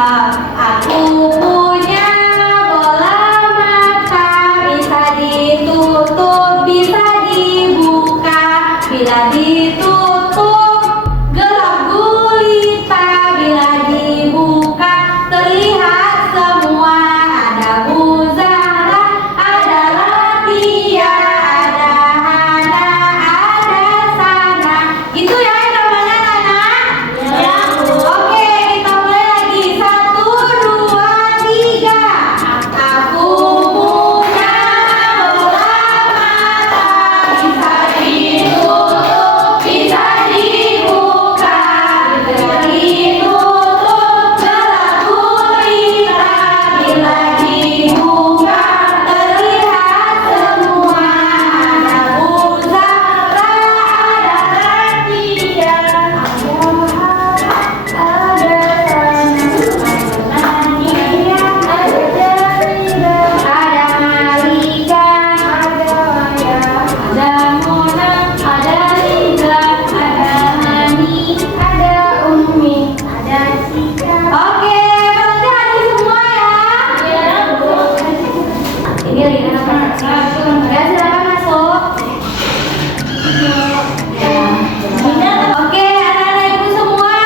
Aku punya bola mata, bisa ditutup, bisa dibuka. Bila ditutup gelap gulita, bila dibuka terlihat semua. Ada Buzara, ada Latia, ada Hana, ada Sana. Gitu ya namanya anak? Ya. Oke, kita mulai lagi. 1, 2, 3. Aku punya bola mata, bisa ditutup, bisa dibuka. Bila ditutup gelap gulita, bila dibuka terlihat semua. Ada Buzara, ada Latia, ada Malika, ada Mona, ada Riza, ada Hani, ada Umi, ada Sika. Oke, berarti ada semua ya? Ini Rina apa? Ya, silakan masuk. Oke, anak-anak ibu semua.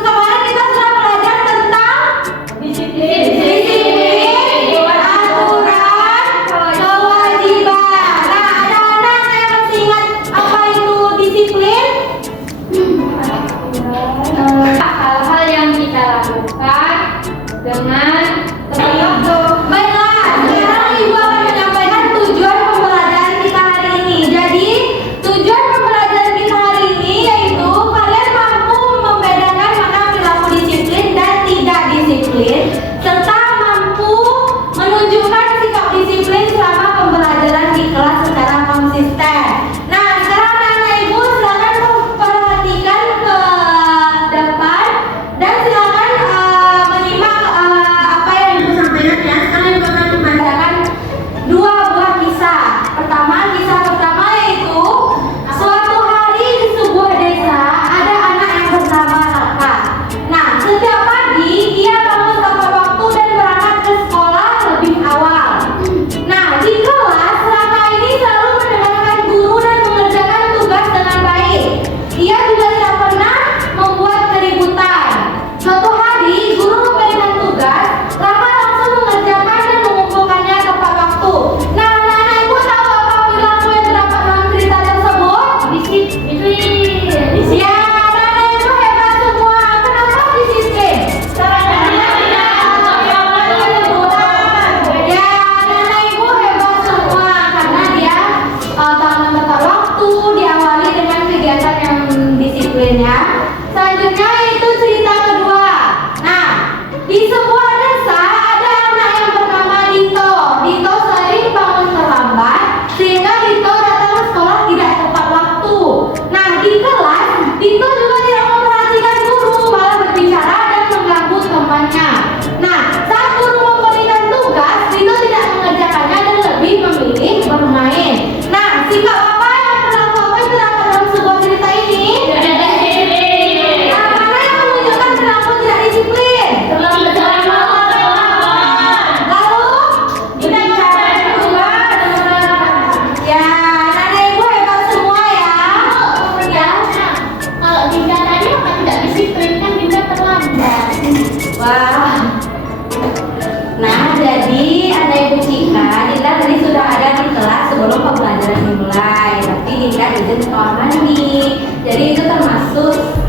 Kemarin kita sudah belajar tentang disiplin, aturan, kewajiban. Nah, ada anak yang masih ingat apa itu disiplin? Hal-hal yang kita lakukan dengan tepat waktu. Baiklah, sekarang ibu akan menyampaikan tujuan pembelajaran kita hari ini. Jadi, tujuan pembelajaran kita hari ini yaitu kalian mampu membedakan mana perilaku disiplin dan tidak disiplin, serta mampu menunjukkan sikap disiplin selama pembelajaran di kelas secara konsisten. Nah, sekarang anak ibu silakan perhatikan ke depan dan silakan menyimak apa yang ibu sampaikan ya. Sekarang ibu akan membacakan 2 buah kisah. Kisah pertama yaitu suatu hari di sebuah desa ada anak yang bernama Raka. Nah, setiap pagi dia bangun tepat waktu dan berangkat ke sekolah lebih awal. Nah, di kelas Raka ini selalu mendengarkan guru dan mengerjakan tugas dengan baik. Dia juga tidak pernah membuat keributan. Suatu hari guru memberikan tugas, Raka langsung mengerjakan dan mengumpulkannya tepat waktu. Nah, anak-anak ibu tahu apa perilaku yang terdapat dalam cerita tersebut? Disiplin. Ya, anak-anak ibu hebat semua. Kenapa disiplin? Karena dia tidak membuat keributan. Ya, anak-anak ibu hebat semua karena dia tahu tepat waktu, diawali dengan kegiatan yang disiplin ya. Selanjutnya itu cerita kedua. Nah, di sebuah desa ada anak yang bernama Dito. Dito sering bangun terlambat sehingga Dito datang ke sekolah tidak tepat waktu. Nah, di kelas Dito juga tidak memperhatikan guru, malah berbicara dan mengganggu temannya. Nah, saat guru memberikan tugas, Dito tidak mengerjakannya dan lebih memilih bermain. Nah, sikap apa yang perilaku apa yang terdapat dalam sebuah cerita ini? Nah, mana yang menunjukkan perilaku tidak disiplin? Lalu berbicara duluan. Ya, anak-anak ibu hebat semua ya. Kalau Dinda tadi apa tidak disiplin kan Dinda terlambat. Wah. Nah, jadi anak ibu Cika, Dinda tadi sudah ada di kelas sebelum pembelajaran dimulai. Tapi Dinda izin ke kamar mandi. Jadi itu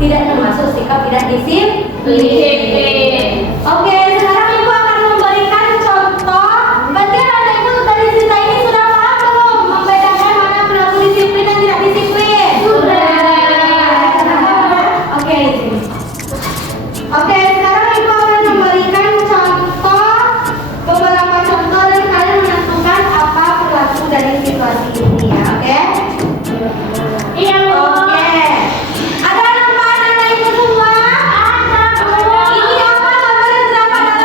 tidak termasuk sikap tidak disiplin. Oke, sekarang ibu akan memberikan contoh. Berarti anak ibu dari cerita ini sudah paham belum membedakan mana perilaku disiplin dan tidak disiplin? Oke, di sini. Oke, sekarang ibu akan memberikan beberapa contoh dan kalian menentukan apa perilaku dari situasi ini ya, oke? Iya, Bu. Oke. Ada nama anak ibu semua? Ada. Ini apa gambar yang terdapat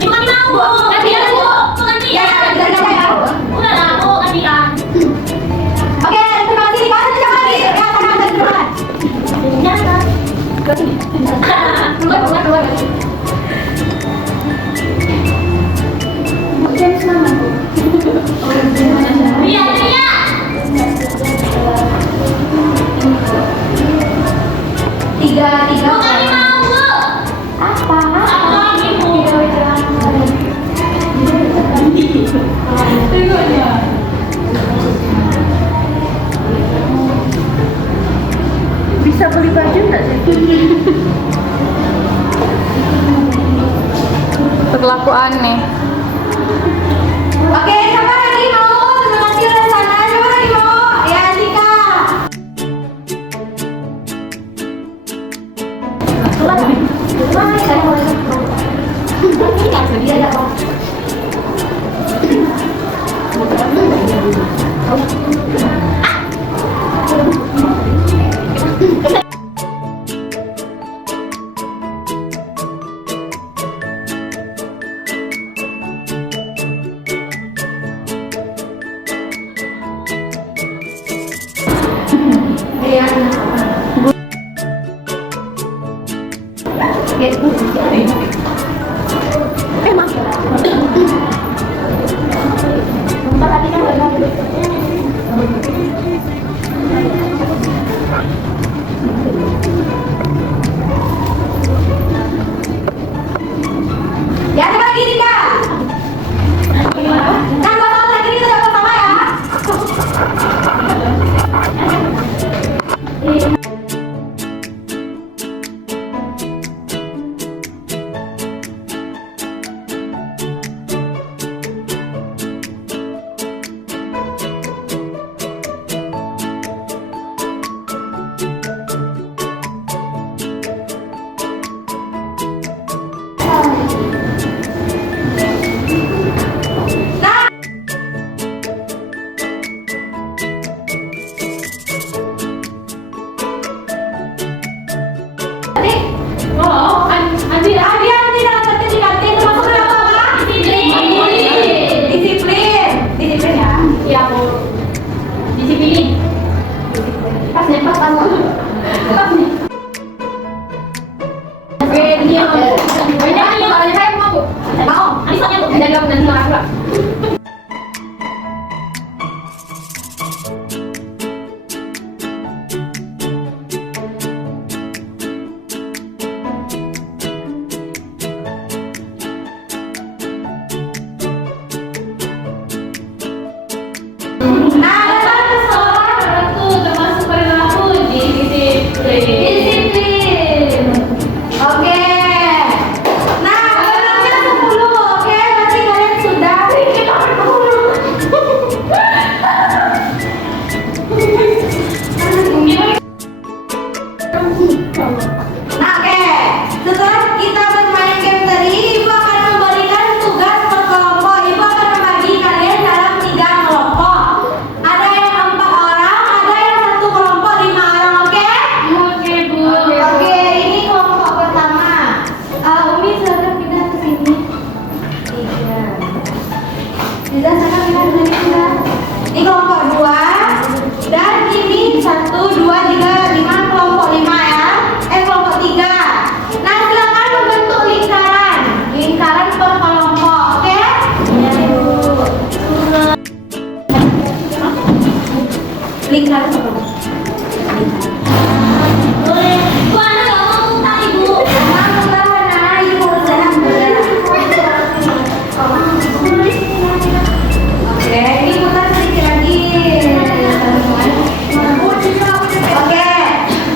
Bukan mau, gantian Bu. Gantian. Udah lah, Bu, gantian. Oke, terima kasih. Pas aja lagi. Ya, tenang dan tenang. Ya, kan? Keluar. James mana, Bu? Iya, iya. Tiga. Bukan mau, Bu. Apa? Satu lagi, Bu. Bisa beli baju nggak sih? Berlaku aneh. Oke, siapa lagi mau? Terima kasih udah sana. Siapa lagi mau? Ya, Tika. Ya, siapa lagi Tika? Kan bakal lagi kita dapat sama ya. Disiplin ya. Iya, Bu. Disiplin. Pas nih, pas. Pas nih. Oke, dia mau. Jangan ya, kalau saya mau, Bu. Mau. Alisanya, Bu. Ada dong nanti malah. Disiplin. Oke. Nah, belakangnya 10. Oke, berarti kalian sudah. Nah, oke. Setelah kita bermain game tadi, Ibu akan memberikan tugas per kelompok. Ibu akan membagi kalian dalam 3 kelompok. Ada yang 4 orang, ada yang 1 kelompok 5 orang. Oke? Oke, Bu. Oke, ini kelompok pertama. Umi silakan pindah ke sini. 3. Pindah sana, pindah ke sini, pindah. Ini kelompok 2. Dan ini 1, 2, 3, 5, kelompok 5 ya. Kelompok 3. Nah, silakan membentuk lingkaran. Lingkaran per kelompok, oke? Iya, Bu. Lingkaran per kelompok. Bu, Anda nggak mau tadi, Bu. Oke, ini putar sedikit lagi. Oke.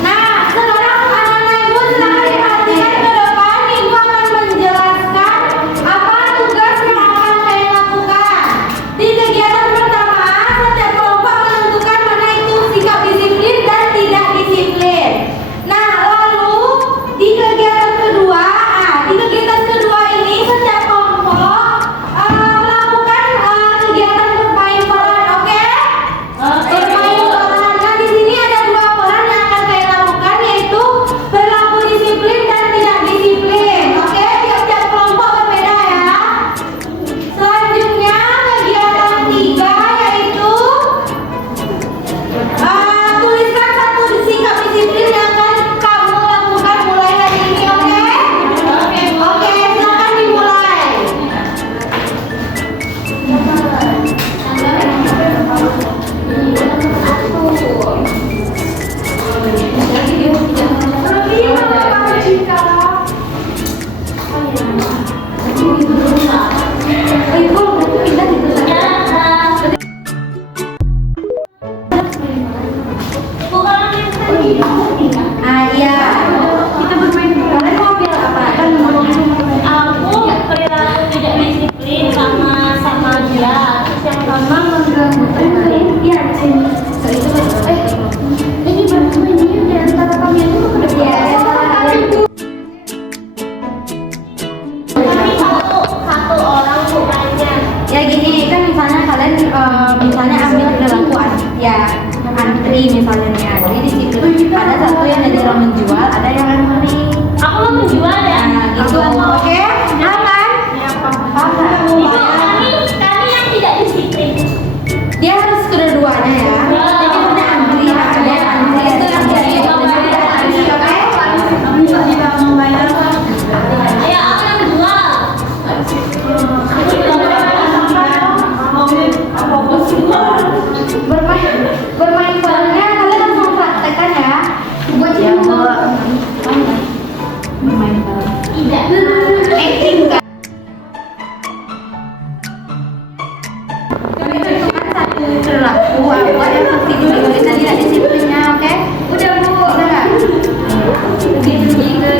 Nah, sekarang anak-anak Ibu silakan perhatikan ke depan. Ibu akan menjelaskan apa tugas yang akan kalian lakukan. Di kegiatan pertama, setiap kelompok menentukan mana itu sikap disiplin dan tidak Bu, aku ada bukti di video tadi ada disiplinnya, oke? Udah Bu, udah nggak? Lebih ke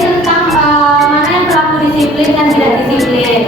tentang disiplin dan tidak disiplin.